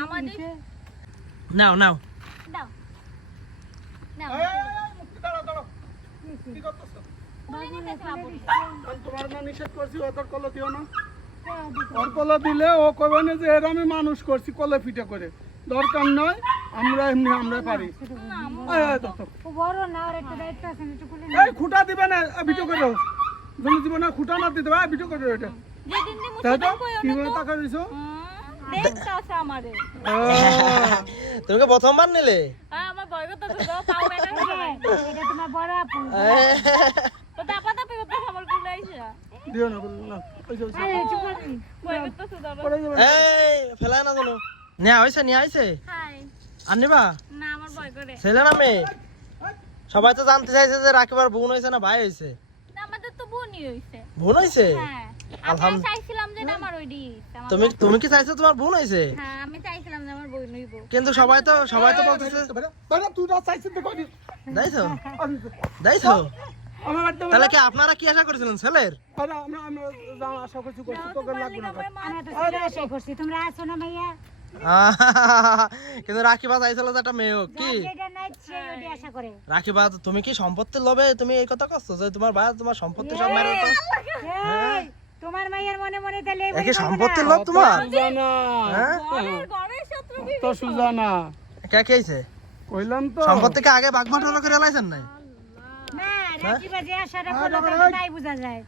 আমাদের নাও নাও দাও নাও মুক্তি দাঁড়াও দাঁড়াও কি করতেছো বলে নিতে খাবো তোমার না নিষেধ করছি ওদের কলে দিও না ওর কলে দিলে ও কবে না যে এর আমি মানুষ করছি কলে ফিটে করে দরকার নয় আমরা এমনি আমরা পারি ও বড় না আর একটা দায়িত্ব আছে একটু খুলে এই খুঁটা দিবে না ভিডিও করে জমি দিব না খুঁটা না দিতে ভিডিও করে এটা যেদিন দি তাই তো মুসলমান কই কি না বলে তো টাকা দিছো দেখতে আছে আমারে তুমি কি প্রথমবার নিলে আমার ভয় করতেছে গো পাও মেটা না এটা তোমার বড় আপু তো দাপা দাপি করতে আমার কুলে আইছা দিও না বল না ওই যে আরে চুপ কর ভয় করতেছে দাদা পড়ে যাবে এই ফেলায় না জানো নিয়ে আইছে হাই আর নিবা না আমার ভয় করে ছেলে না মেয়ে সবাই তো জানতে চাইছে যে রাকিবার বোন হয়েছে না ভাই হয়েছে না আমাদের তো বোনই হইছে বোন হয়েছে হ্যাঁ আমি চাইছিলাম যে এটা আমার ওইডি তুমি কি চাইছো তোমার বোন হয়েছে হ্যাঁ আমি চাইছিলাম যে আমার বোন হইব কিন্তু সবাই তো বলতেছে বেটা তুই না চাইছিস তো কই দাইছো আমার বাড়িতে তাহলে কি আপনারা কি আশা করেছিলেন ছেলের আরে আমরা যা আশা করছি তোকে লাগবে না আমরা তো সেটা আশা করছি তোমরা আসো না মাইয়া কিন্তু রাকিবা চাইছিল যে একটা মেয়ে হোক কি যেটা নাই সেই ওটি আশা করে রাকিবা তুমি কি সম্পত্তির লোভে তুমি এই কথা করছো যে তোমার ভাই তোমার সম্পত্তি সব মেরে দিত এই তোমার মাইয়ার মনে মনে তাহলে এই কি সম্পত্তির লোভ তোমার সুজানা হ্যাঁ ঘরের শত্রু তো সুজানা কে কে হইছে কইলাম তো সম্পত্তিকে আগে বাগবাটোয়ারা করে লাইছেন নাই না রাখিবা যে আশাটা করলো তাই বোঝা যায়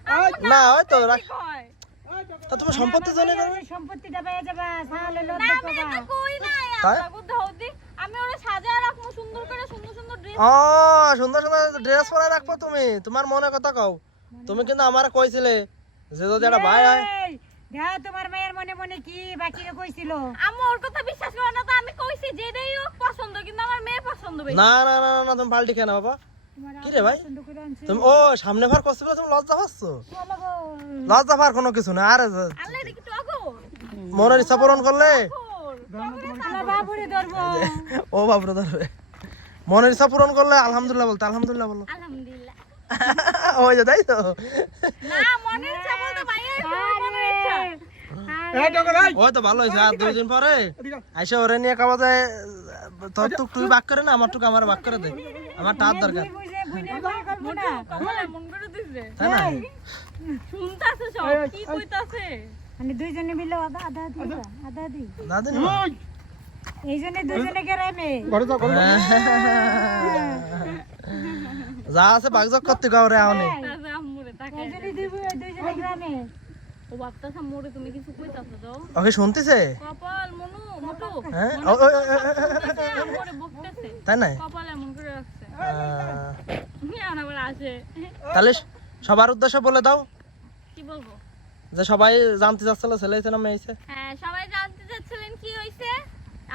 না ওই তো হয় তা তুমি সম্পত্তি জানে না এই সম্পত্তিটা পেয়ে যাবা তাহলে লোভ না আমি দেখবা এটা কই নাই তাই? আল্লাহ গো দাউদি আমি ওরে সাজায় রাখবো সুন্দর করে সুন্দর সুন্দর ড্রেস ও সুন্দর সুন্দর ড্রেস পরে রাখবো তুমি তোমার মনে কথা কও তুমি কিন্তু আমার কইছিলে যে যদি একটা ভাই হয় এই, দেখো তোমার মায়ের মনে মনে কি বাকি রে কইছিল আমি ওর কথা বিশ্বাস করে না তো আমি কইছি যেটাই হোক পছন্দ কিন্তু আমার মেয়ে পছন্দ বেশি না না না না তুমি পাল্টি খেয়ে না বাবা তোমার কি রে ভাই পছন্দ করে আনছে তুমি ও সামনে ভার করছো বলে তুমি লজ্জা পাচ্ছ বলো গো লজ্জা পার কোনো কিছু না আরে আল্লাহ এটা কি টগো মনের ইচ্ছা পূরণ করলে আমার বাবুরে ধরবো ও বাবরে ধরবে মনের ইচ্ছা পূরণ করলে আলহামদুলিল্লাহ বলতে আলহামদুলিল্লাহ বলো আলহামদুলিল্লাহ ওই যে তাই তো না মনের ইচ্ছা বলতে ভাইয়া মনের ইচ্ছা এই টাকা নাই ওই তো ভালো হয়েছে আর 2 দিন পরে এদিকে আইসা ওরে নিয়ে কাবা যায় তোর টুক তুই বাক করে না আমার টুক আমার বাক করে দে আমার টার দরকার বুঝে বুঝে ভয় করবো না কমলা মন করে দিছে তাই না শুনতাছে সব কি কইতাছে মানে দুইজনে মিলে আধা আধা দিবা আধা দি না দিন ওই এই জন্য দুইজনে গেরামে ঘরে যাও ঘরে যাও। যা আছে বাগজক করতে গাওরে আওনে তাছে আম্মুরে তাকে এই জন্য দুইজনে গ্রামে ও বাপতাছে আম্মুরে তুমি কিছু কইতাছো তো ওকে শুনতেছে কপাল মনু মোটু হ্যাঁ আম্মুরে বকতেছে তাই না কপাল এমন করে রাখছে এখন আবার আসে তাহলে সবার উদ্দেশ্যে বলে দাও কি বলবো যে সবাই জানতে চাচ্ছিল ছেলে হয়েছে না মেয়ে হয়েছে হ্যাঁ সবাই জানতে চাচ্ছিলেন কি হইছে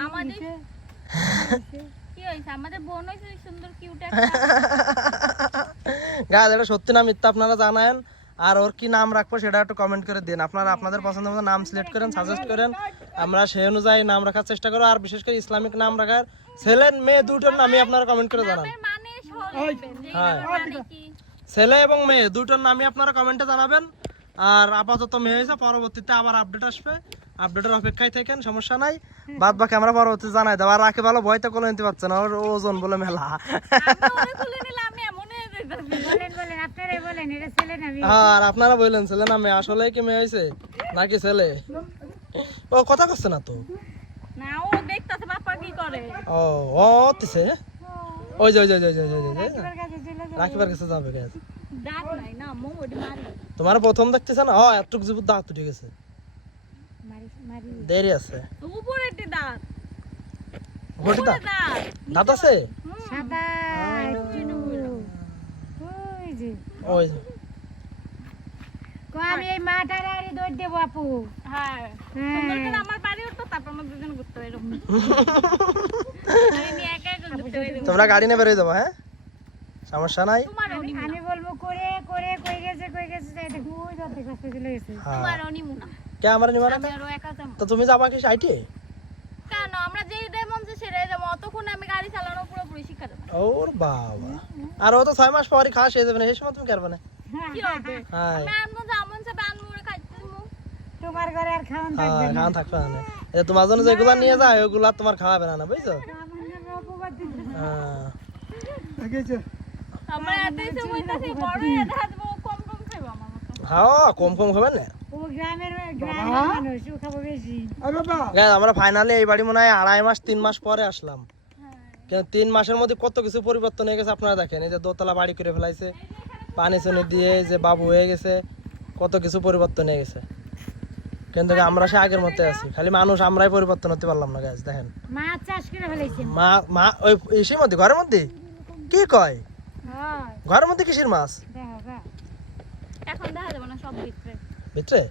আমাদের কি হইছে আমাদের বোন হইছে সুন্দর কিউট একটা গাছ এটা সত্যি না মিথ্যা আপনারা জানায়েন আর ওর কি নাম রাখবো সেটা একটু কমেন্ট করে দিন আপনারা আপনাদের পছন্দ মতো নাম সিলেক্ট করেন সাজেস্ট করেন আমরা সেই অনুযায়ী নাম রাখার চেষ্টা করব আর বিশেষ করে ইসলামিক নাম রাখার ছেলে মেয়ে দুটোর নামই আপনারা কমেন্ট করে জানান নামের মানে সরবেন যে হ্যাঁ। নামের মানে কি ছেলে এবং মেয়ে দুটোর নামই আপনারা কমেন্টে জানাবেন আর আপাতত মেয়ে হয়েছে পরবর্তীতে আবার আপডেট আসবে আপডেটের অপেক্ষায় থাকেন সমস্যা নাই বাদ বাকি আমরা পরবর্তীতে জানাই দেবো আর রাখে ভালো ভয়তে কোলে নিতে পারছে না ওর ওজন বলে মেলা আমি ওরে খুলে নিলাম আমি এমন হয়ে যাইতাছি বলেন বলেন আপনারাই বলেন এটা ছেলে না মেয়ে? আর আপনারা বললেন ছেলে না মেয়ে আসলে কি মেয়ে হয়েছে নাকি ছেলে ও কথা করছে না তো না ও দেখতাছে বাবা কি করে ও ও তিছে ওই যে এবার কাছে চলে যাও। রাখিবার কাছে যাবে গাছ দাঁত নাই না মো ওটি মারি তোমার প্রথম দেখতেছে না একটু জীবন দাঁত উঠে গেছে মারি মারি দেরি আছে উপরে একটি দাঁত গোটি দাঁত দাঁত দাঁত আছে সাদা একটু। ওই যে ওই যে। কো আমি এই মাটারে আরে দৌড় দেবো আপু হ্যাঁ সুন্দর করে আমার বাড়ি উঠতো তারপর আমরা দুজন ঘুরতে পারি আমি নিয়ে একা একা ঘুরতে পারি তোমরা গাড়ি নিয়ে বেরোয় যাবো হ্যাঁ সমস্যা নাই তোমার আমি বলবো করে করে কই গেছে তাই দেখো ওই যাতে কাছে চলে গেছে হ্যাঁ তোমার অনিমুনা কে আমার নিবার আমি আরো একা যাবো তো তুমি যাবা কি সাইটে কেন আমরা যেই দেয় মন সেটাই যাবো অতক্ষণ আমি গাড়ি চালানো পুরোপুরি শিক্ষা দেবো ওর বাবা আর ও তো 6 মাস পরই খাস হয়ে যাবে না সেই সময় তুমি করবে না কি হবে হ্যাঁ আমি আনবো যেমন সে আনবো ওরে খাইতে দেবো তো তোমার ঘরে আর খাওয়ান হ্যাঁ থাকবে না খাওয়ান থাকবে না এই যে তোমার জন্য যেগুলা নিয়ে যায় ওগুলা তোমার খাওয়াবে না বুঝছো হ্যাঁ দেখেছে আমরা এতই সময় তাছে বড় হয়ে দেখা যাবে ও কম কম খাইবো আমার মতো হ্যাঁ কম কম খাবেন না ও গ্রামের মানুষ ও খাবো বেশি আরে বাবা Guys, আমরা ফাইনালি এই বাড়ি মনে হয় 2.5 মাস 3 মাস পরে আসলাম কেন 3 মাসের মধ্যে কত কিছু পরিবর্তন হয়ে গেছে আপনারা দেখেন এই যে দোতলা বাড়ি করে ফেলাইছে পানি চুনি দিয়ে এই যে বাবু হয়ে গেছে কত কিছু পরিবর্তন হয়ে গেছে কিন্তু আমরা সে আগের মতো আছি খালি মানুষ আমরাই পরিবর্তন হতে পারলাম না গাইস দেখেন মাছ চাষ করে ফেলেছে মা মা ওই ইসির মধ্যে ঘরের মধ্যে কি কয় হয় ঘরের মধ্যে কিসের মাছ দেখো গা এখন দেখা যাবে না সব ভিতরে ভিতরে